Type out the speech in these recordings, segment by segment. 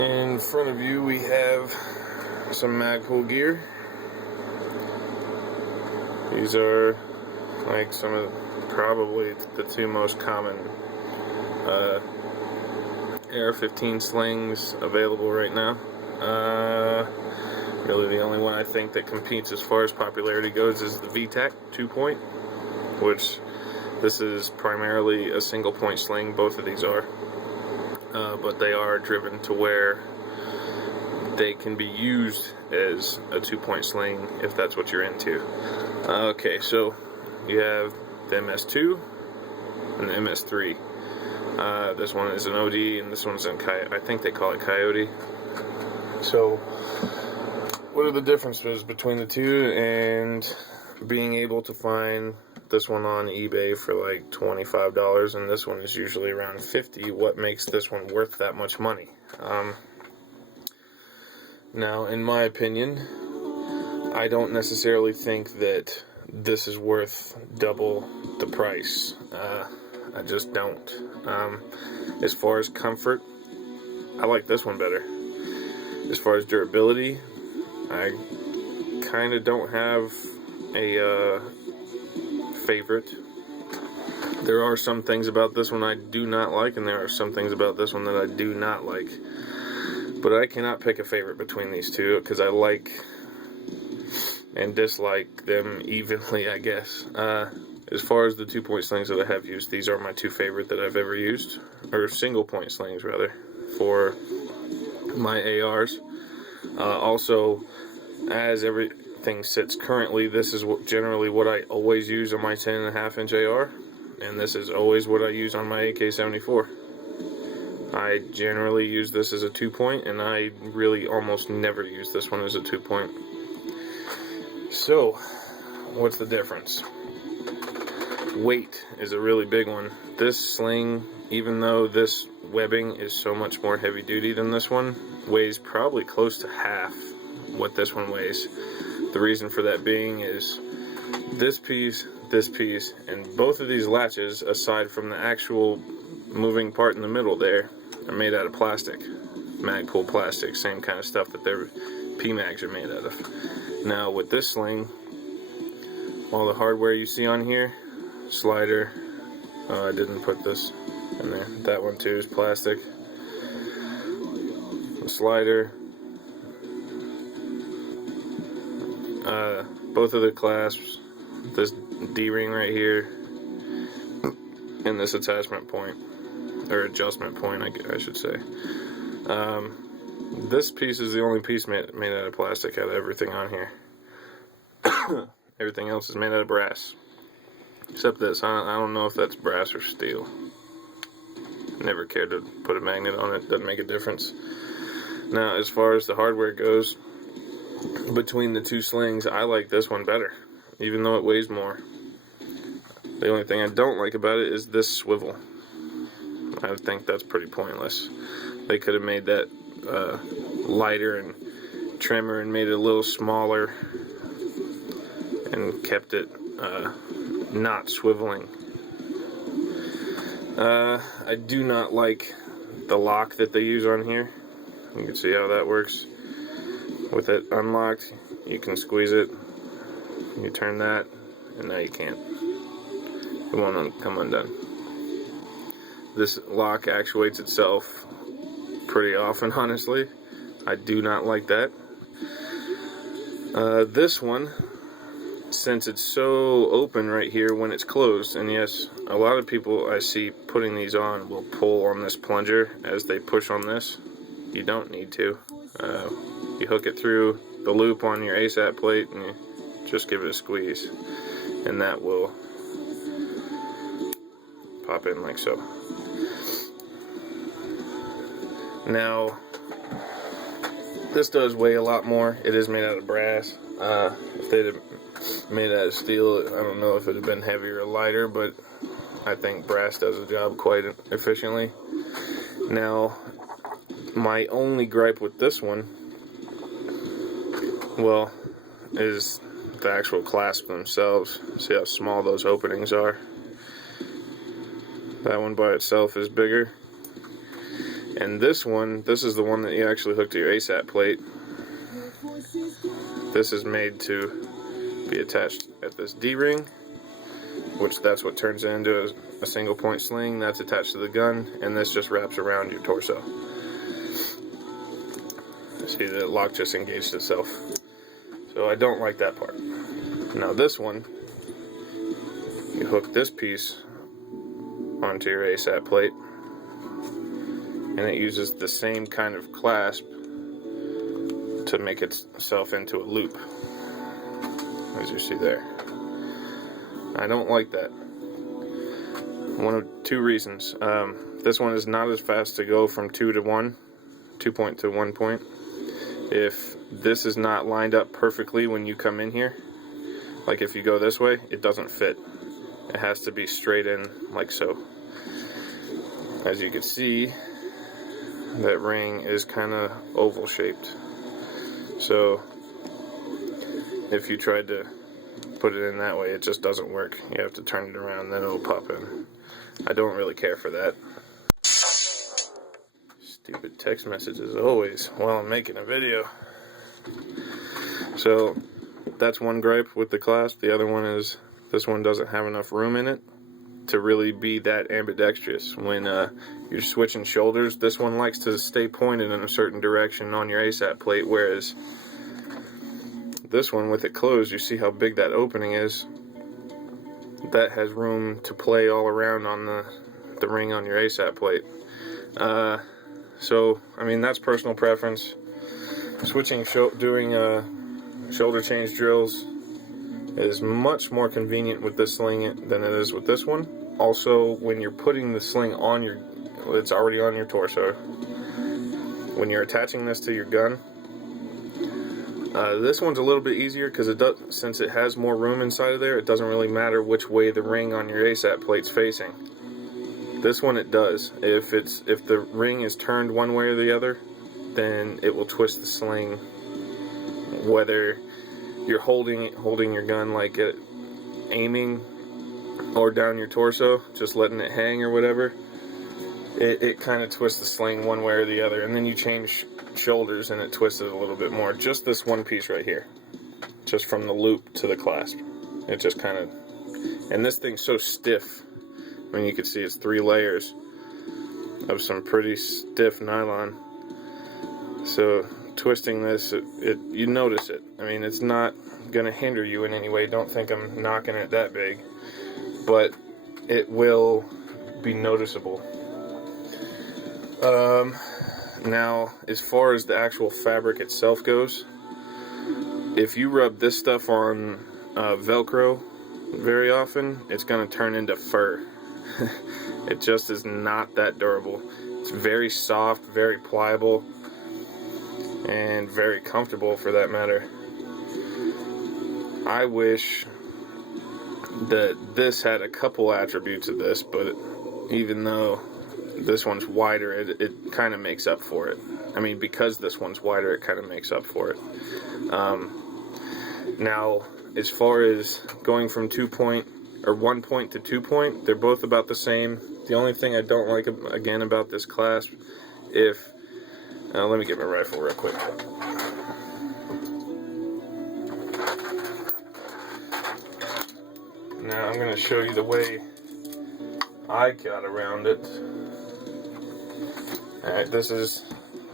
In front of you we have some Magpul gear. These are like some of probably the two most common AR-15 slings available right now. Really the only one I think that competes as far as popularity goes is the VTAC 2-point, which this is primarily a single point sling. Both of these are. But they are driven to where they can be used as a 2-point sling if that's what you're into. Okay, so you have the MS2 and the MS3. This one is an OD and this one's in I think they call it Coyote. So what are the differences between the two, and being able to find this one on eBay for like $25 and this one is usually around $50, what makes this one worth that much money? Now, in my opinion, I don't necessarily think that this is worth double the price. I just don't. As far as comfort, I like this one better. As far as durability, I kind of don't have a favorite. There are some things about this one I do not like, and there are some things about this one that I do not like. But I cannot pick a favorite between these two because I like and dislike them evenly, I guess. As far as the 2-point slings that I have used, these are my two favorite that I've ever used, or single point slings rather, for my ARs. Also, as everything sits currently, this is generally what I always use on my 10.5-inch AR, and this is always what I use on my AK-74. I generally use this as a 2-point, and I really almost never use this one as a 2-point. So, what's the difference? Weight is a really big one. This sling, even though this webbing is so much more heavy duty than this one, weighs probably close to half what this one weighs. The reason for that being is this piece, and both of these latches, aside from the actual moving part in the middle there, are made out of plastic. Magpul plastic, same kind of stuff that their PMags are made out of. Now with this sling, all the hardware you see on here, slider, I didn't put this in there, that one too is plastic. The slider, both of the clasps, this D-ring right here, and this attachment point, or adjustment point I should say. This piece is the only piece made out of plastic out of everything on here. Everything else is made out of brass. Except this. I don't know if that's brass or steel. Never cared to put a magnet on it. Doesn't make a difference. Now, as far as the hardware goes, between the two slings, I like this one better, even though it weighs more. The only thing I don't like about it is this swivel. I think that's pretty pointless. They could have made that lighter and trimmer and made it a little smaller and kept it not swiveling. I do not like the lock that they use on here. You can see how that works. With it unlocked, you can squeeze it, you turn that, and now you can't. It won't come undone. This lock actuates itself pretty often, honestly. I do not like that. This one, since it's so open right here when it's closed, and yes, a lot of people I see putting these on will pull on this plunger as they push on this. You don't need to. You hook it through the loop on your ASAP plate and you just give it a squeeze, and that will pop in like so. Now, this does weigh a lot more. It is made out of brass. If they'd have made out of steel, I don't know if it would have been heavier or lighter, but I think brass does the job quite efficiently. Now, my only gripe with this one, well, is the actual clasp themselves. See how small those openings are? That one by itself is bigger. And this one, this is the one that you actually hook to your ASAT plate. This is made to be attached at this D-ring, which that's what turns it into a single point sling. That's attached to the gun, and this just wraps around your torso. See, the lock just engaged itself. So I don't like that part. Now this one, you hook this piece onto your ASAT plate, and it uses the same kind of clasp to make itself into a loop, as you see there. I don't like that. One of two reasons. This one is not as fast to go from 2 to 1, 2 point to 1 point. If this is not lined up perfectly when you come in here, like if you go this way, it doesn't fit. It has to be straight in like so. As you can see, that ring is kind of oval shaped. So if you tried to put it in that way, it just doesn't work. You have to turn it around, then it'll pop in. I don't really care for that. Stupid text messages always while I'm making a video. So that's one gripe with the clasp. The other one is this one doesn't have enough room in it to really be that ambidextrous. When you're switching shoulders, this one likes to stay pointed in a certain direction on your ASAT plate, whereas this one, with it closed, you see how big that opening is. That has room to play all around on the ring on your ASAT plate. So, I mean, that's personal preference. Switching, doing shoulder change drills is much more convenient with this sling than it is with this one. Also, when you're putting the sling on it's already on your torso. When you're attaching this to your gun, this one's a little bit easier because since it has more room inside of there, it doesn't really matter which way the ring on your ASAT plate's facing. This one it does. If the ring is turned one way or the other, then it will twist the sling. Whether you're holding your gun like it aiming or down your torso, just letting it hang or whatever, it kind of twists the sling one way or the other, and then you change shoulders and it twists it a little bit more. Just this one piece right here, just from the loop to the clasp, it just kind of, and this thing's so stiff. I mean, you can see it's 3 layers of some pretty stiff nylon. So twisting this, you notice it. I mean, it's not going to hinder you in any way. Don't think I'm knocking it that big, but it will be noticeable. Now, as far as the actual fabric itself goes, if you rub this stuff on Velcro very often, it's going to turn into fur. It just is not that durable. It's very soft, very pliable, and very comfortable for that matter. I wish that this had a couple attributes of this, but even though this one's wider, it kind of makes up for it. I mean, because this one's wider, it kind of makes up for it. Now, as far as going from 2 point or 1 point to 2 point, they're both about the same. The only thing I don't like again about this clasp, let me get my rifle real quick. Now I'm going to show you the way I got around it. Alright, this is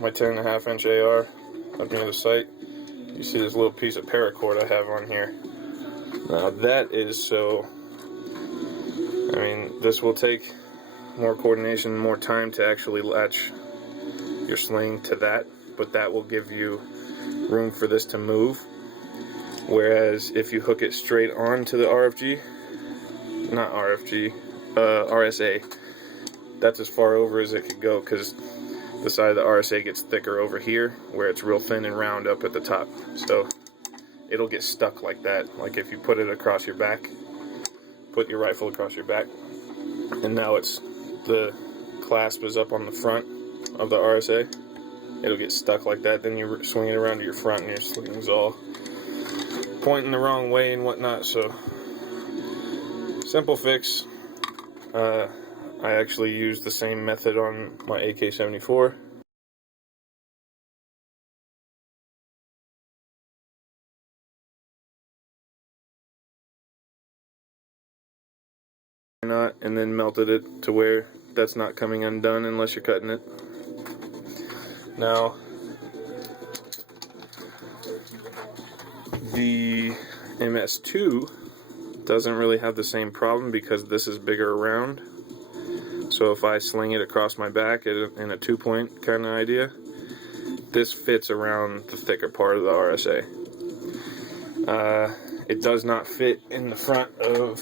my 10.5-inch AR up near the sight. You see this little piece of paracord I have on here. Now that is so, I mean, this will take more coordination, more time to actually latch your sling to that, but that will give you room for this to move. Whereas if you hook it straight onto the RSA, that's as far over as it could go, because the side of the RSA gets thicker over here, where it's real thin and round up at the top. So it'll get stuck like that. Like if you put it across your back, put your rifle across your back, and now the clasp is up on the front of the RSA, it'll get stuck like that. Then you swing it around to your front and your sling's all pointing the wrong way and whatnot. So simple fix. I actually used the same method on my AK-74. And then melted it to where that's not coming undone unless you're cutting it. Now, the MS2 doesn't really have the same problem because this is bigger around. So if I sling it across my back in a 2-point kind of idea, this fits around the thicker part of the RSA. It does not fit in the front of,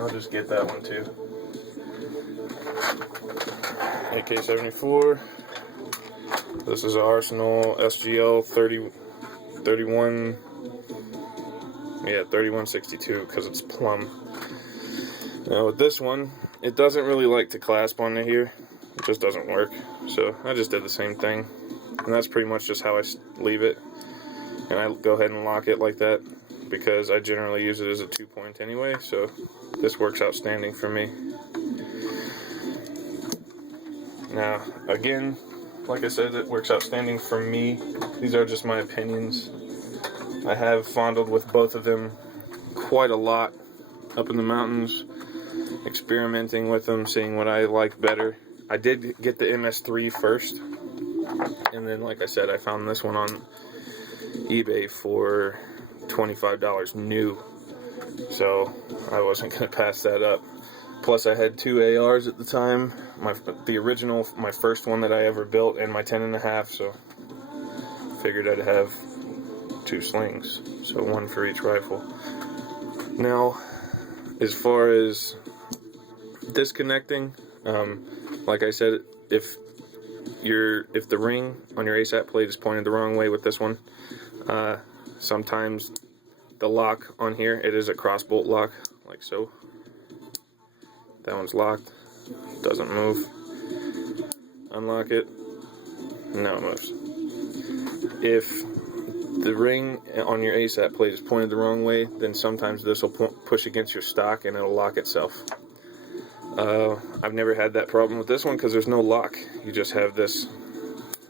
I'll just get that one too, AK-74. This is an Arsenal SGL 31, yeah, 3162 because it's plumb. Now with this one, it doesn't really like to clasp onto here. It just doesn't work. So I just did the same thing. And that's pretty much just how I leave it. And I go ahead and lock it like that because I generally use it as a 2-point anyway. So this works outstanding for me. Now, again, like I said, it works outstanding for me. These are just my opinions. I have fondled with both of them quite a lot up in the mountains, experimenting with them, seeing what I like better. I did get the MS3 first, and then, like I said, I found this one on eBay for $25 new, so I wasn't going to pass that up. Plus, I had 2 ARs at the time, the original, my first one that I ever built, and my 10.5, so figured I'd have 2 slings, so 1 for each rifle. Now, as far as disconnecting, like I said, if the ring on your ASAP plate is pointed the wrong way with this one, sometimes the lock on here, it is a cross bolt lock, like so. That one's locked, doesn't move. Unlock it, now it moves. If the ring on your ASAP plate is pointed the wrong way, then sometimes this will push against your stock and it'll lock itself. I've never had that problem with this one because there's no lock. You just have this,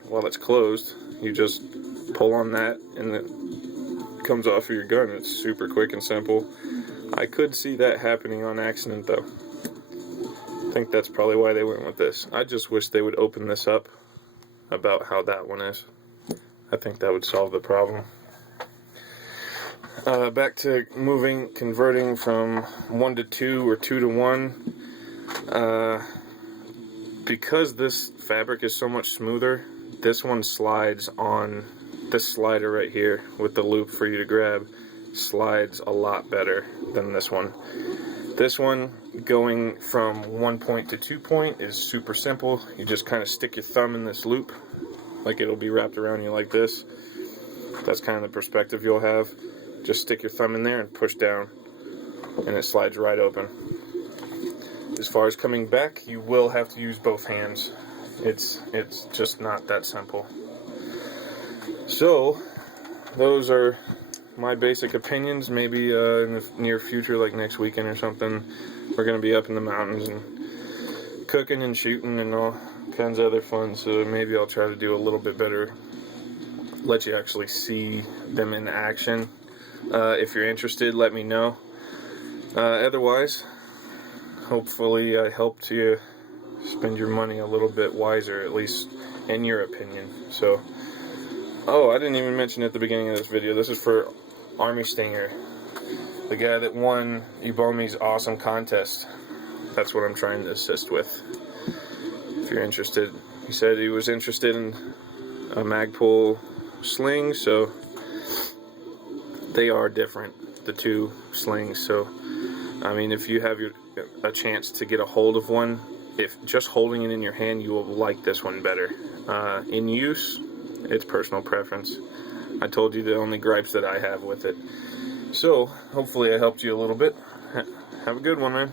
while it's closed, you just pull on that and it comes off of your gun. It's super quick and simple. I could see that happening on accident though. I think that's probably why they went with this. I just wish they would open this up about how that one is. I think that would solve the problem. Back to converting from 1 to 2 or 2 to 1. Because this fabric is so much smoother, this one slides on this slider right here with the loop for you to grab, slides a lot better than this one. This one, going from 1 point to 2 point, is super simple. You just kind of stick your thumb in this loop, like it'll be wrapped around you like this. That's kind of the perspective you'll have. Just stick your thumb in there and push down, and it slides right open. As far as coming back, you will have to use both hands. It's just not that simple. So, those are my basic opinions. Maybe in the near future, like next weekend or something, we're going to be up in the mountains and cooking and shooting and all kinds of other fun, so maybe I'll try to do a little bit better, let you actually see them in action. If you're interested, let me know. Otherwise, hopefully I helped you spend your money a little bit wiser, at least in your opinion. So, oh, I didn't even mention at the beginning of this video, this is for Army Stinger, the guy that won Ebomi's awesome contest. That's what I'm trying to assist with. If you're interested, he said he was interested in a Magpul sling, so they are different, the 2 slings. So I mean, if you have a chance to get a hold of one, if just holding it in your hand, you will like this one better. In use, it's personal preference. I told you the only gripes that I have with it. So hopefully I helped you a little bit. Have a good one, man.